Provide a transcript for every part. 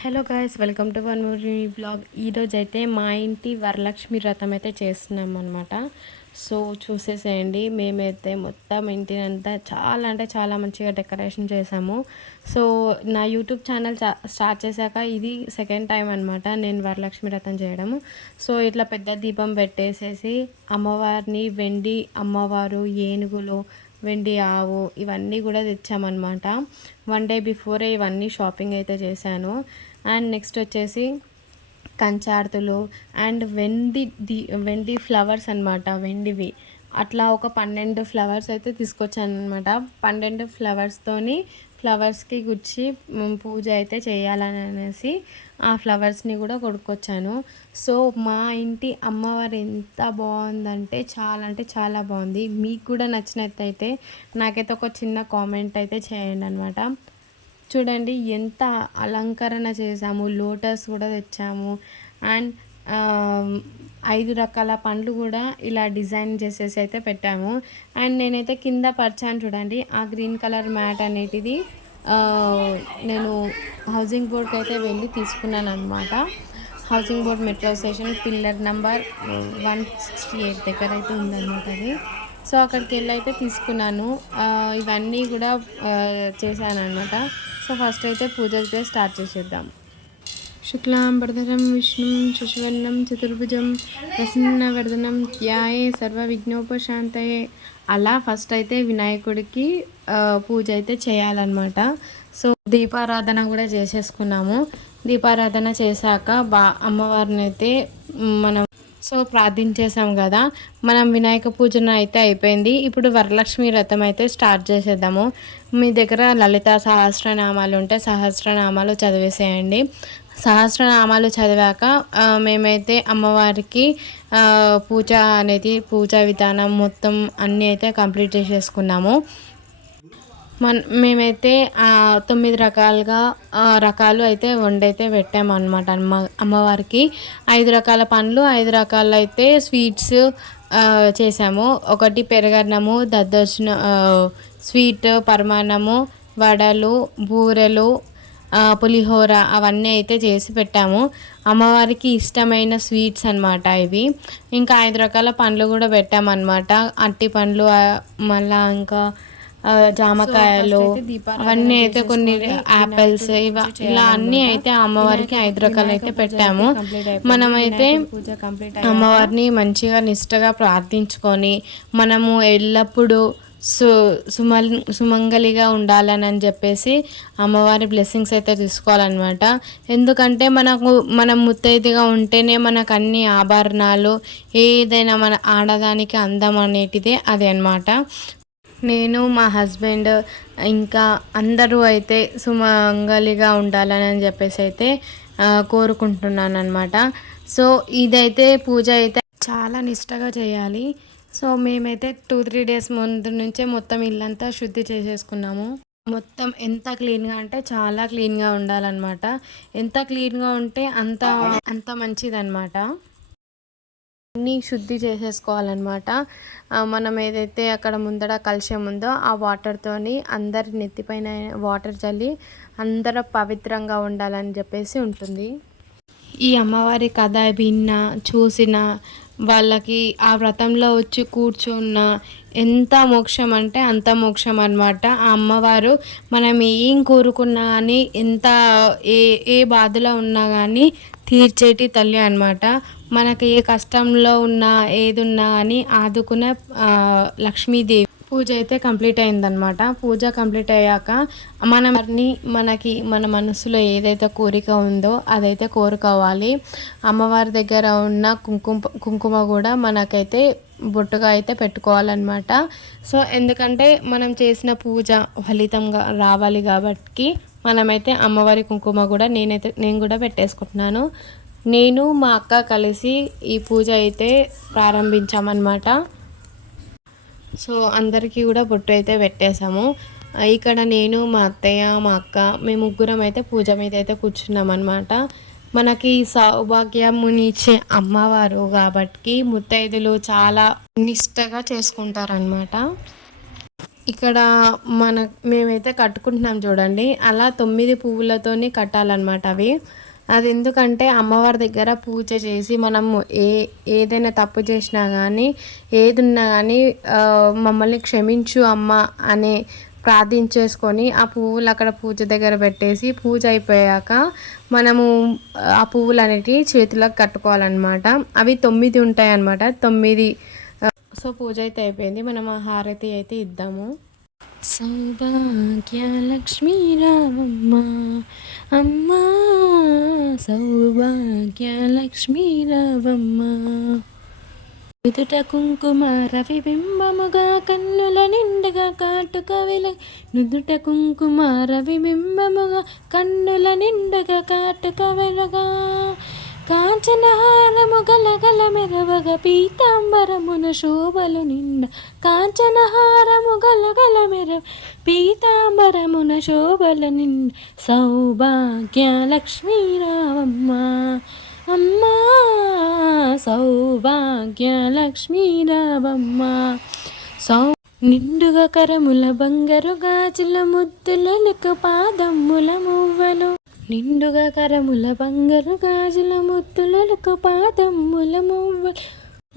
Hello guys welcome to one movie blog. ఈరోజు అయితే మా ఇంటి వరలక్ష్మి వ్రతం అయితే చేస్తున్నాం అనమాట సో చూసేసేయండి. మేమైతే మొత్తం ఇంటిని అంతా చాలా అంటే చాలా మంచిగా డెకరేషన్ చేసాము. సో నా యూట్యూబ్ ఛానల్ స్టార్ట్ చేశాక ఇది సెకండ్ టైం అనమాట నేను వరలక్ష్మి వ్రతం చేయడము. సో ఇట్లా పెద్ద దీపం పెట్టేసేసి అమ్మవారిని వెండి అమ్మవారు ఏనుగులు వెండి ఆవు ఇవన్నీ కూడా తెచ్చామన్నమాట. వన్ డే బిఫోరే ఇవన్నీ షాపింగ్ అయితే చేశాను. అండ్ నెక్స్ట్ వచ్చేసి కంచార్తులు అండ్ వెండి ది వెండి ఫ్లవర్స్ అనమాట వెండివి. అట్లా ఒక పన్నెండు ఫ్లవర్స్ అయితే తీసుకొచ్చాను అనమాట పన్నెండు ఫ్లవర్స్తోని ఫ్లవర్స్కి గుచ్చి పూజ అయితే చేయాలని అనేసి ఆ ఫ్లవర్స్ని కూడా కొనుక్కొచ్చాను. సో మా ఇంటి అమ్మవారు ఎంత బాగుందంటే చాలా అంటే చాలా బాగుంది. మీకు కూడా నచ్చినట్టయితే నాకైతే ఒక చిన్న కామెంట్ అయితే చేయండి అనమాట చూడండి ఎంత అలంకరణ చేసాము లోటస్ కూడా తెచ్చాము. అండ్ ఐదు రకాల పండ్లు కూడా ఇలా డిజైన్ చేసేసి అయితే పెట్టాము. అండ్ నేనైతే కింద పరిచాను చూడండి ఆ గ్రీన్ కలర్ మ్యాట్ అనేటిది నేను హౌసింగ్ బోర్డ్కి అయితే వెళ్ళి తీసుకున్నాను అనమాట housing board metro station pillar number one sixty eight దగ్గర అయితే ఉందన్నమాట అది. సో అక్కడికి వెళ్ళి అయితే తీసుకున్నాను. ఇవన్నీ కూడా చేశాను అనమాట సో ఫస్ట్ అయితే పూజ అయితే స్టార్ట్ చేసేద్దాం. శుక్లాంబరధరం విష్ణు శశివర్ణం చతుర్భుజం ప్రసన్నవర్ధనం ధ్యాయే సర్వ విఘ్నోపశాంతయే అలా ఫస్ట్ అయితే వినాయకుడికి పూజ అయితే చేయాలన్నమాట. సో దీపారాధన కూడా చేసేసుకున్నాము. దీపారాధన చేశాక బా అమ్మవారిని అయితే మనం సో ప్రార్థించేసాం కదా. మనం వినాయక పూజన అయితే అయిపోయింది. ఇప్పుడు వరలక్ష్మి వ్రతం అయితే స్టార్ట్ చేసేద్దాము. మీ దగ్గర లలిత సహస్రనామాలు ఉంటే సహస్రనామాలు చదివేసేయండి. సహస్రనామాలు చదివాక మేమైతే అమ్మవారికి పూజ అనేది పూజా విధానం మొత్తం అన్నీ అయితే కంప్లీట్ చేసేసుకున్నాము. మన మేమైతే తొమ్మిది రకాలుగా రకాలు అయితే వండైతే పెట్టామన్నమాట అమ్మ అమ్మవారికి. ఐదు రకాల పండ్లు ఐదు రకాలు అయితే స్వీట్స్ చేసాము. ఒకటి పెరగన్నము దద్దోజన స్వీట్ పరమాన్నము వడలు బూరెలు పులిహోర అవన్నీ అయితే చేసి పెట్టాము. అమ్మవారికి ఇష్టమైన స్వీట్స్ అనమాట ఇవి. ఇంకా ఐదు రకాల పండ్లు కూడా పెట్టామన్నమాట. అట్టి పండ్లు మళ్ళీ ఇంకా జామకాయలు అవన్నీ అయితే కొన్ని యాపిల్స్ ఇవ ఇలా అన్నీ అయితే అమ్మవారికి ఐదు రకాలు అయితే పెట్టాము. మనమైతే అమ్మవారిని మంచిగా నిష్టగా ప్రార్థించుకొని మనము ఎల్లప్పుడూ సు సుమల్ సుమంగలిగా ఉండాలని అని చెప్పేసి అమ్మవారి బ్లెస్సింగ్స్ అయితే తీసుకోవాలన్నమాట. ఎందుకంటే మనకు మనం ముత్తైదుగా ఉంటేనే మనకు అన్ని ఆభరణాలు ఏదైనా మన ఆడదానికి అందం అనేటిదే అది అనమాట నేను మా హస్బెండ్ ఇంకా అందరూ అయితే సుమంగలిగా ఉండాలని చెప్పేసి అయితే కోరుకుంటున్నాను అనమాట సో ఇదైతే పూజ అయితే చాలా నిష్టగా చేయాలి. సో మేమైతే టూ త్రీ డేస్ ముందు నుంచే మొత్తం ఇల్లంతా శుద్ధి చేసేసుకున్నాము. మొత్తం ఎంత క్లీన్గా అంటే చాలా క్లీన్గా ఉండాలన్నమాట. ఎంత క్లీన్గా ఉంటే అంత అంత మంచిదన్నమాట. అన్నీ శుద్ధి చేసేసుకోవాలన్నమాట. మనం ఏదైతే అక్కడ ముందర కలుషం ఉందో ఆ వాటర్తోని అందరి నెత్తిపైన వాటర్ చల్లి అందరూ పవిత్రంగా ఉండాలని చెప్పేసి ఉంటుంది. ఈ అమ్మవారి కథ విన్నా చూసిన వాళ్ళకి ఆ వ్రతంలో వచ్చి కూర్చున్న ఎంత మోక్షం అంటే అంత మోక్షం అనమాట ఆ అమ్మవారు మనం ఏం కోరుకున్నా కానీ ఎంత ఏ ఏ బాధలో ఉన్నా కానీ తీర్చేటి తల్లి అనమాట మనకి ఏ కష్టంలో ఉన్నా ఏది ఉన్నా కానీ ఆదుకునే లక్ష్మీదేవి. పూజ అయితే కంప్లీట్ అయిందనమాట పూజ కంప్లీట్ అయ్యాక మన మనకి మన మనసులో ఏదైతే కోరిక ఉందో అదైతే కోరుకోవాలి. అమ్మవారి దగ్గర ఉన్న కుంకుమ కుంకుమ కూడా మనకైతే బొట్టుగా అయితే పెట్టుకోవాలన్నమాట. సో ఎందుకంటే మనం చేసిన పూజ ఫలితంగా రావాలి కాబట్టి మనమైతే అమ్మవారి కుంకుమ కూడా నేనైతే నేను కూడా పెట్టేసుకుంటున్నాను. నేను మా అక్క కలిసి ఈ పూజ అయితే ప్రారంభించామన్నమాట. సో అందరికీ కూడా బొట్టు అయితే పెట్టేశాము. ఇక్కడ నేను మా అత్తయ్య మా అక్క మేము ముగ్గురం అయితే పూజ మీద అయితే కూర్చున్నాం అనమాట మనకి సౌభాగ్యమునిచ్చే అమ్మవారు కాబట్టి ముత్తైదులు చాలా నిష్టగా చేసుకుంటారనమాట ఇక్కడ మన మేమైతే కట్టుకుంటున్నాం చూడండి. అలా తొమ్మిది పువ్వులతోని కట్టాలన్నమాట అవి. అది ఎందుకంటే అమ్మవారి దగ్గర పూజ చేసి మనము ఏ ఏదైనా తప్పు చేసినా కానీ ఏది ఉన్నా కానీ మమ్మల్ని క్షమించు అమ్మ అనే ప్రార్థించేసుకొని ఆ పువ్వులు అక్కడ పూజ దగ్గర పెట్టేసి పూజ అయిపోయాక మనము ఆ పువ్వులు అనేటివి చేతులకు కట్టుకోవాలన్నమాట. అవి తొమ్మిది ఉంటాయి అన్నమాట తొమ్మిది సో పూజ అయితే అయిపోయింది. మనం హారతి అయితే ఇద్దాము. సౌభాగ్య రామమ్మ అమ్మ సౌభాగ్య రామమ్మ ఎదుట కుంకుమ రవిబింబముగా కన్నుల నిండుగా కాటుక వెల. నుదుట కుంకుమ రవిబింబముగా కన్నుల నిండుగా కాటుక వెలగా. కాంచనహారము గలగల మెరవగ పీతాంబరమున శోభలు నిండ. కాంచనహారము గలగల మెరవ పీతాంబరమున శోభలు నిండ. సౌభాగ్య లక్ష్మీరావమ్మ అమ్మా. సౌభాగ్య లక్ష్మీరావమ్మ. సౌ నిండుగా కరముల బంగారు గాజుల ముద్దులకు పాదమ్ముల మువ్వలు. నిండుగా కరముల బంగారు గాజుల ముద్దులకు పాదమ్ముల మువ్వ.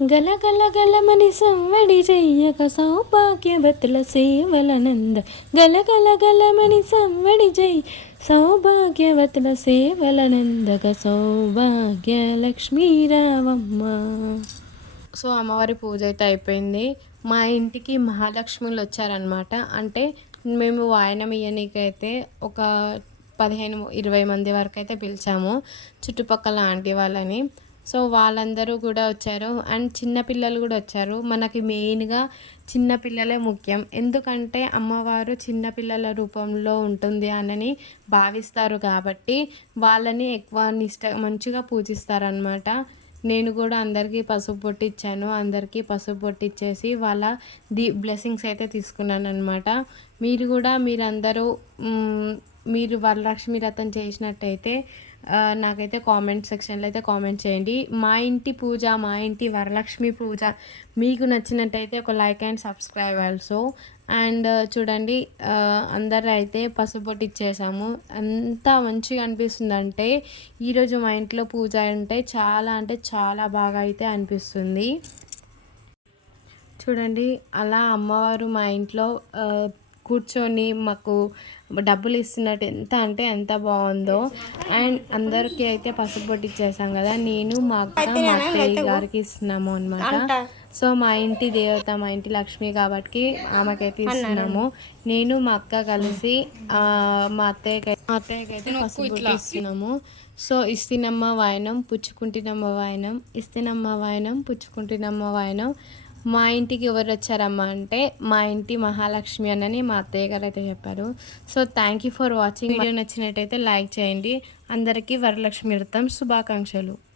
గల గలమని సంవడి చెయ్యక సౌభాగ్యవతుల సేవలనంద గల గలమని సంవడి జై సౌభాగ్యవతుల సేవలనందగ సౌభాగ్య లక్ష్మీరావమ్మ సో అమ్మవారి పూజ అయితే అయిపోయింది. మా ఇంటికి మహాలక్ష్ములు వచ్చారనమాట అంటే మేము వాయనం ఇయ్యనికైతే ఒక పదిహేను ఇరవై మంది వరకు అయితే పిలిచాము. చుట్టుపక్కల ఆంటీ వాళ్ళని. సో వాళ్ళందరూ కూడా వచ్చారు. అండ్ చిన్నపిల్లలు కూడా వచ్చారు. మనకి మెయిన్గా చిన్నపిల్లలే ముఖ్యం. ఎందుకంటే అమ్మవారు చిన్నపిల్లల రూపంలో ఉంటుంది అని భావిస్తారు కాబట్టి వాళ్ళని ఎక్కువ నిష్ట మంచిగా పూజిస్తారనమాట నేను కూడా అందరికీ పసుపు పొట్టి ఇచ్చాను. అందరికీ పసుపు పొట్టి ఇచ్చేసి వాళ్ళ ది బ్లెస్సింగ్స్ అయితే తీసుకున్నాను అనమాట మీరు కూడా మీరందరూ మీరు వరలక్ష్మి రథం చేసినట్టయితే నాకైతే కామెంట్ సెక్షన్లో అయితే కామెంట్ చేయండి. మా ఇంటి పూజ మా ఇంటి వరలక్ష్మి పూజ మీకు నచ్చినట్టయితే ఒక like and subscribe also and చూడండి అందరూ అయితే పసుపొట్టి ఇచ్చేసాము. అంత మంచిగా అనిపిస్తుంది అంటే ఈరోజు మా ఇంట్లో పూజ అంటే చాలా అంటే చాలా బాగా అయితే అనిపిస్తుంది. చూడండి అలా అమ్మవారు మా ఇంట్లో కూర్చొని మాకు డబ్బులు ఇస్తున్నట్టు ఎంత అంటే ఎంత బాగుందో. అండ్ అందరికీ అయితే పసుపు ఇచ్చేసాం కదా. నేను మా అక్క మా అత్తయ్య గారికి ఇస్తున్నాము అనమాట సో మా ఇంటి దేవత మా ఇంటి లక్ష్మి కాబట్టి ఆమెకైతే ఇస్తున్నాము. నేను మా అక్క కలిసి మా అత్తయ్యకి మా అత్తయ్యకి అయితే పసుపు ఇస్తున్నాము. సో ఇస్తున్నమ్మ వాయనం పుచ్చుకుంటున్నమ్మ వాయనం ఇస్తున్నమ్మ వాయనం పుచ్చుకుంటున్నమ్మ వాయనం. మా ఇంటికి ఎవరు వచ్చారమ్మా అంటే మా ఇంటి మహాలక్ష్మి అనని మా అత్తయ్య గారు అయితే చెప్పారు. So thank you for watching video నచ్చినట్టయితే లైక్ చేయండి. అందరికీ వరలక్ష్మి వ్రతం. శుభాకాంక్షలు.